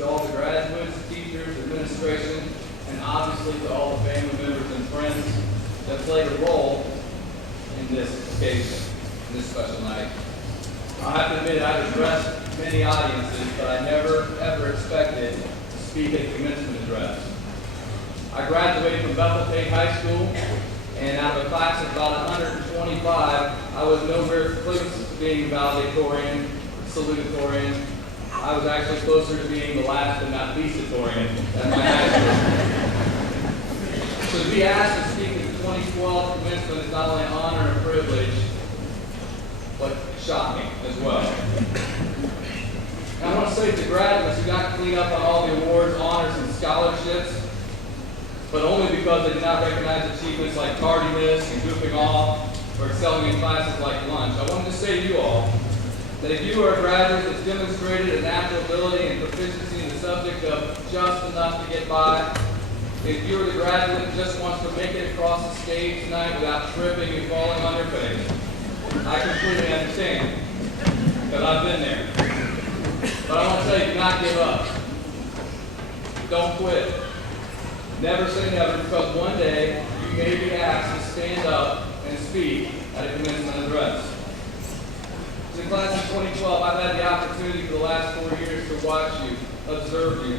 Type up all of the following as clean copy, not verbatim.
to all the graduates, teachers, administration, and obviously to all the family members and friends that played a role in this occasion, in this special night. I have to admit, I've addressed many audiences, but I never, ever expected to speak at a commencement address. I graduated from Batavia High School, and out of a class of about 125, I was nowhere close to being valedictorian, salutatorian. I was actually closer to being the last but not leastatorian at my high school. So to be asked to speak at the 2012 commencement is not only an honor and a privilege, but shocking as well. And I want to say to the graduates who got to clean up on all the awards, honors, and scholarships, but only because they did not recognize achievements like tardiness and goofing off or excelling in classes like lunch. I wanted to say to you all that if you are a graduate that's demonstrated a natural ability and proficiency in the subject of just enough to get by, if you're the graduate that just wants to make it across the stage tonight without tripping and falling on your face, I completely understand, because I've been there. But I want to tell you, do not give up. Don't quit. Never say never, because one day you may be asked to stand up and speak at a commencement address. In class of 2012, I've had the opportunity for the last 4 years to watch you, observe you,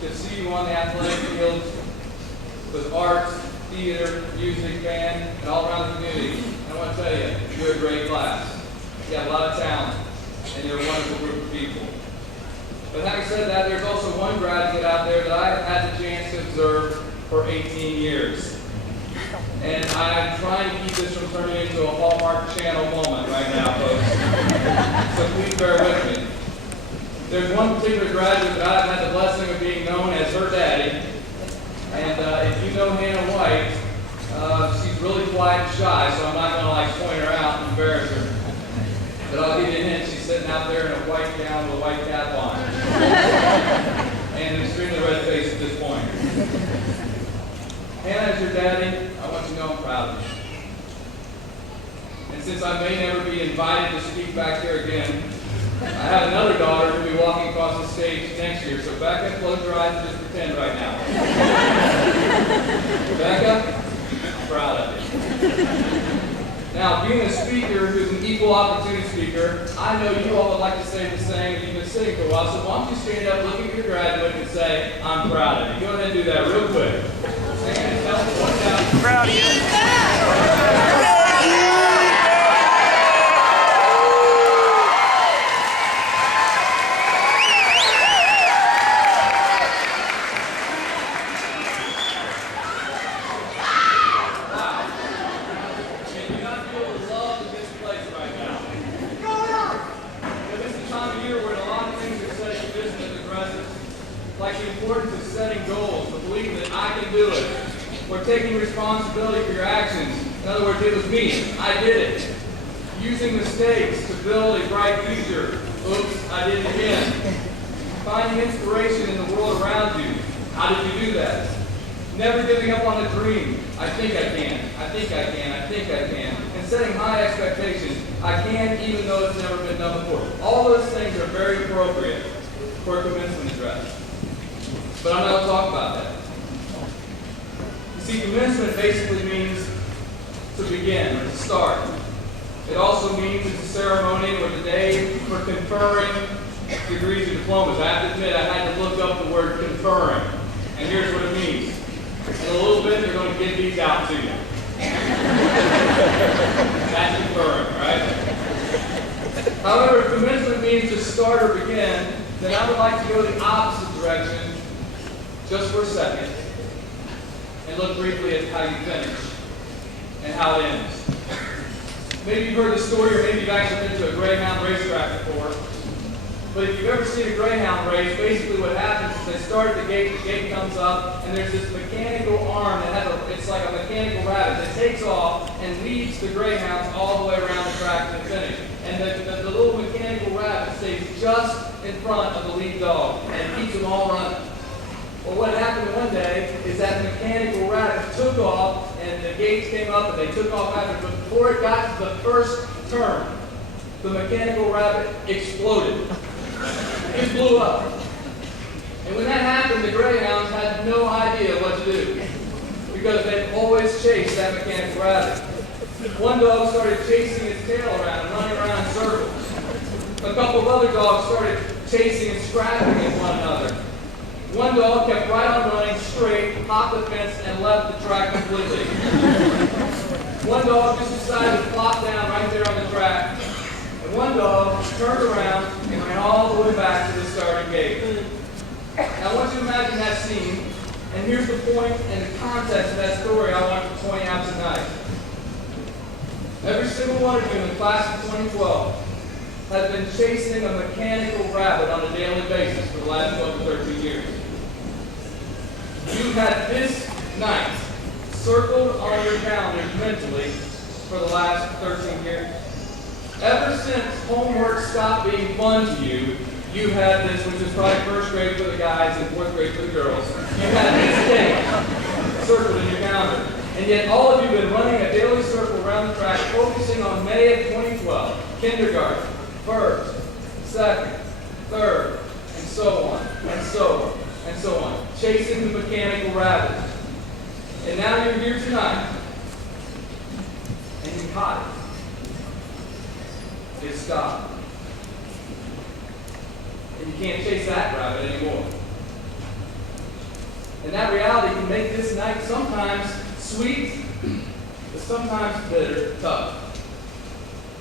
to see you on the athletic field with arts, theater, music, band, and all around the community. And I want to tell you, you're a great class. You have a lot of talent, and you're a wonderful group of people. But having said that, there's also one graduate out there that I've had the chance to observe for 18 years. And I'm trying to keep this from turning into a Hallmark Channel moment right now, folks. So please bear with me. There's one particular graduate that I've had the blessing of being known as her daddy. And if you know Hannah White, she's really quiet and shy, so I'm not going to point her out and embarrass her. But I'll give you a hint, she's sitting out there in a white gown with a white cap on. And an extremely red face at this point. Hannah, as your daddy, I want you to know I'm proud of you. And since I may never be invited to speak back here again, I have another daughter who will be walking across the stage next year. So Becca, close your eyes and just pretend right now. Becca, I'm proud of you. Now, being a speaker who's an equal opportunity speaker, I know you all would like to say the same, and you've been sitting for a while, so why don't you stand up, look at your graduate, and say, I'm proud of you. Go ahead and do that real quick. Stand and tell them one down. Proud of you. Like the importance of setting goals, but believing that I can do it, or taking responsibility for your actions. In other words, it was me. I did it. Using mistakes to build a bright future. Oops, I did it again. Finding inspiration in the world around you. How did you do that? Never giving up on a dream. I think I can. I think I can. I think I can. And setting high expectations. I can, even though it's never been done before. All those things are very appropriate for a commencement address. But I'm not going to talk about that. You see, commencement basically means to begin, or to start. It also means it's a ceremony or the day for conferring degrees or diplomas. I have to admit, I had to look up the word conferring. And here's what it means. In a little bit, they're going to give these out to you. That's conferring, right? However, if commencement means to start or begin, then I would like to go the opposite direction just for a second and look briefly at how you finish and how it ends. Maybe you've heard the story, or maybe you've actually been to a Greyhound racetrack before. But if you've ever seen a Greyhound race, basically what happens is they start at the gate comes up, and there's this mechanical arm that has it's like a mechanical rabbit that takes off and leads the Greyhounds all the way around the track to the finish. And the little mechanical rabbit stays just in front of the lead dog and keeps them all running. Well, what happened one day is that mechanical rabbit took off, and the gates came up, and they took off after. But before it got to the first turn, the mechanical rabbit exploded. It blew up. And when that happened, the Greyhounds had no idea what to do because they'd always chased that mechanical rabbit. One dog started chasing its tail around and running around in circles. A couple of other dogs started chasing and scrapping at one another. One dog kept right on running straight, hopped the fence, and left the track completely. One dog just decided to plop down right there on the track. And one dog turned around and ran all the way back to the starting gate. Now I want you to imagine that scene, and here's the point and the context of that story I want to point out tonight. Every single one of you in the class of 2012 has been chasing a mechanical rabbit on a daily basis for the last 12 to 13 years. You've had this night circled on your calendars mentally for the last 13 years. Ever since homework stopped being fun to you, you had this, which is probably first grade for the guys and fourth grade for the girls. You had this day circled in your calendar. And yet all of you have been running a daily circle around the track, focusing on May of 2012, kindergarten, first, second, third, and so on, and so on, and so on, chasing the mechanical rabbit. And now you're here tonight, and you caught it. It stopped. And you can't chase that rabbit anymore. And that reality can make this night sometimes sweet, but sometimes bitter, tough.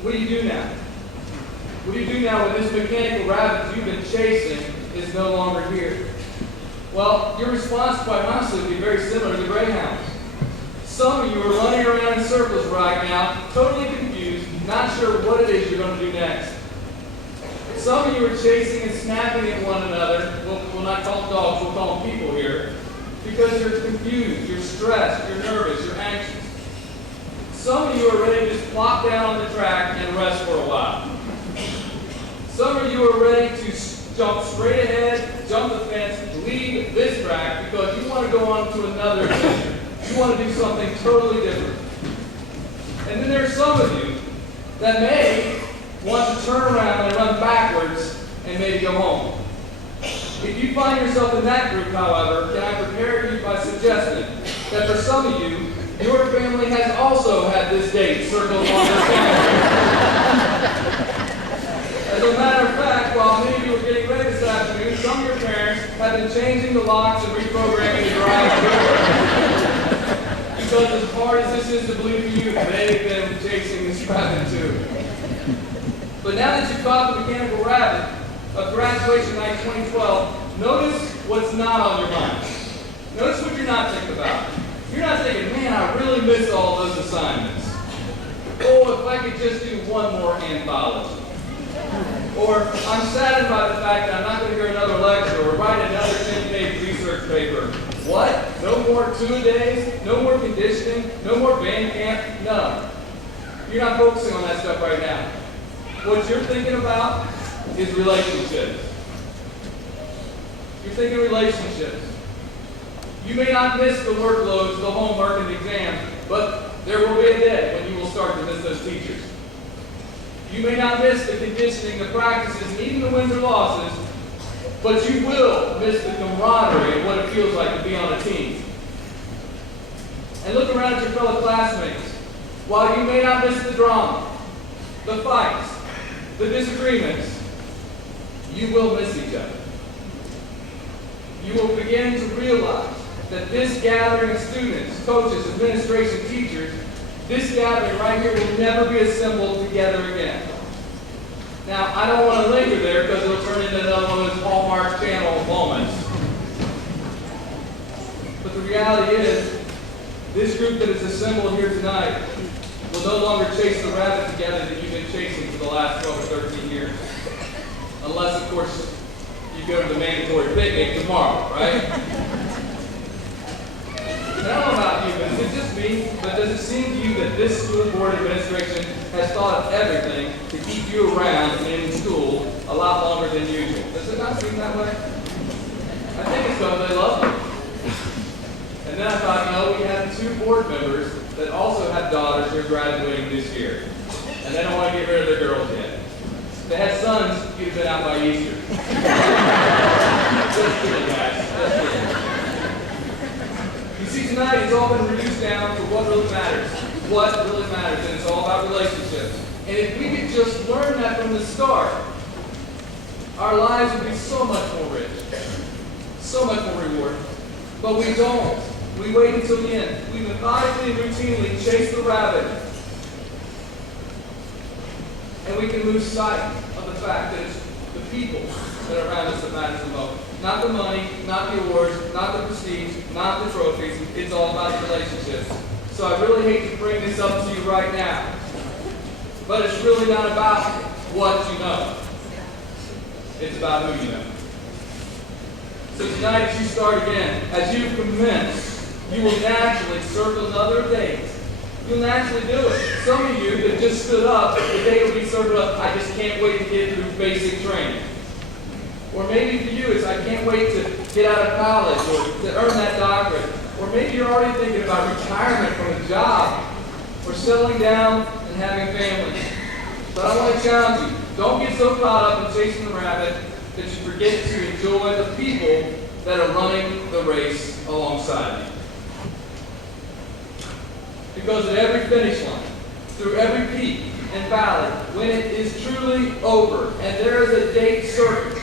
What do you do now? What do you do now when this mechanical rabbit you've been chasing is no longer here? Well, your response, quite honestly, would be very similar to the Greyhounds. Some of you are running around in circles right now, totally confused, not sure what it is you're going to do next. Some of you are chasing and snapping at one another. We'll not call them dogs, we'll call them people here. Because you're confused, you're stressed, you're nervous, you're anxious. Some of you are ready to just plop down on the track and rest for a while. Some of you are ready to jump straight ahead, jump the fence, leave this track because you want to go on to another adventure. You want to do something totally different. And then there are some of you that may want to turn around and run backwards and maybe go home. If you find yourself in that group, however, can I prepare you by suggesting that for some of you, your family has also had this date circled on their calendar. As a matter of fact, while many of you are getting ready this afternoon, some of your parents have been changing the locks and reprogramming the garage door. Because as hard as this is to believe for you, they've been chasing this rabbit too. But now that you've caught the mechanical rabbit of graduation night 2012, notice what's not on your mind. Notice what you're not thinking about. You're not thinking, man, I really missed all those assignments. Oh, if I could just do one more anthology. Or I'm saddened by the fact that I'm not going to hear another lecture or write another 10-page research paper. What? No more two-a-days? No more conditioning? No more band camp? None. You're not focusing on that stuff right now. What you're thinking about is relationships. You're thinking relationships. You may not miss the workloads, the homework, and the exams, but there will be a day when you will start to miss those teachers. You may not miss the conditioning, the practices, and even the wins or losses, but you will miss the camaraderie of what it feels like to be on a team. And look around at your fellow classmates. While you may not miss the drama, the fights, the disagreements, you will miss each other. You will begin to realize that this gathering of students, coaches, administration, teachers, this gathering right here will never be assembled together again. Now, I don't want to linger there because it'll turn into another one of those Hallmark Channel moments. But the reality is, this group that is assembled here tonight will no longer chase the rabbit together that you've been chasing for the last 12 or 13 years. Unless, of course, you go to the mandatory picnic tomorrow, right? I don't know about you, but is it just me? But does it seem to you that this school board administration has thought of everything to keep you around and in school a lot longer than usual? Does it not seem that way? I think it's because they love you. And then I thought, we have 2 board members that also have daughters who are graduating this year. And they don't want to get rid of their girls yet. If they had sons, you'd have been out by Easter. Just kidding, down to what really matters. What really matters, and it's all about relationships. And if we could just learn that from the start, our lives would be so much more rich, so much more rewarding. But we don't. We wait until the end. We methodically and routinely chase the rabbit. And we can lose sight of the fact that it's the people that are around us that matters the most. Not the money, not the awards, not the prestige, not the trophies. It's all about the relationships. So I really hate to bring this up to you right now. But it's really not about what you know. It's about who you know. So tonight as you start again, as you commence, you will naturally circle another date. You'll naturally do it. Some of you that just stood up, the date will be circled up, I just can't wait to get through basic training. Or maybe for you, it's I can't wait to get out of college or to earn that doctorate. Or maybe you're already thinking about retirement from a job or settling down and having families. But I want to challenge you. Don't get so caught up in chasing the rabbit that you forget to enjoy the people that are running the race alongside you. Because at every finish line, through every peak and valley, when it is truly over and there is a date circled,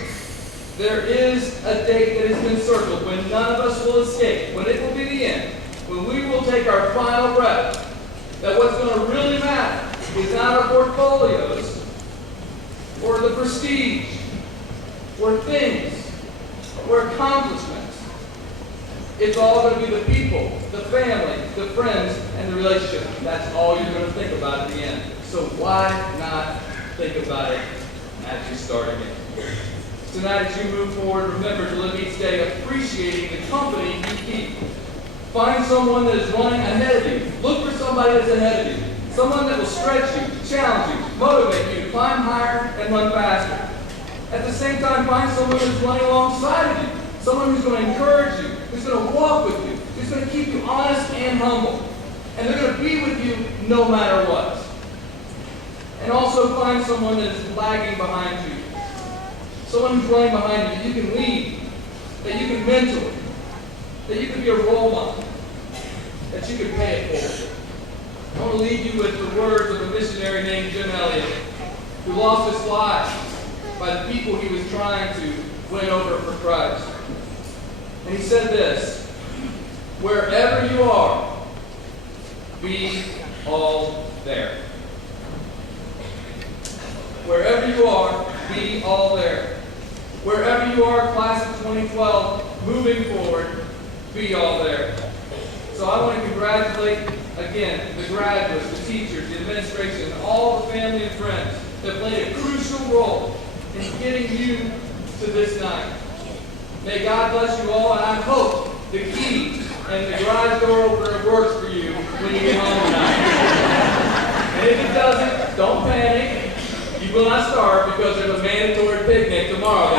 there is a date that has been circled when none of us will escape, when it will be the end, when we will take our final breath, that what's going to really matter is not our portfolios or the prestige or things or accomplishments. It's all going to be the people, the family, the friends, and the relationship. That's all you're going to think about at the end. So why not think about it as you start again? Tonight, as you move forward, remember to live each day appreciating the company you keep. Find someone that is running ahead of you. Look for somebody that's ahead of you. Someone that will stretch you, challenge you, motivate you to climb higher and run faster. At the same time, find someone who's running alongside of you. Someone who's going to encourage you, who's going to walk with you, who's going to keep you honest and humble. And they're going to be with you no matter what. And also find someone that is lagging behind you. Someone who's running behind you that you can lead, that you can mentor, that you can be a role model, that you can pay it forward. I want to leave you with the words of a missionary named Jim Elliot, who lost his life by the people he was trying to win over for Christ. And he said this: wherever you are, be all there. Wherever you are, be all there. Wherever you are, class of 2012, moving forward, be all there. So I want to congratulate, again, the graduates, the teachers, the administration, and all the family and friends that played a crucial role in getting you to this night. May God bless you all, and I hope the key and the garage door opener works for you when you get home tonight. And if it doesn't, don't panic. You will not starve because there's a mandatory picnic tomorrow.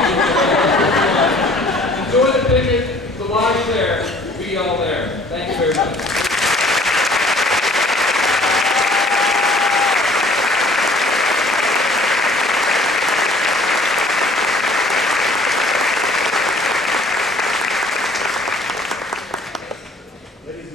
Enjoy the picnic, so while you're there, be all there. Thank you very much.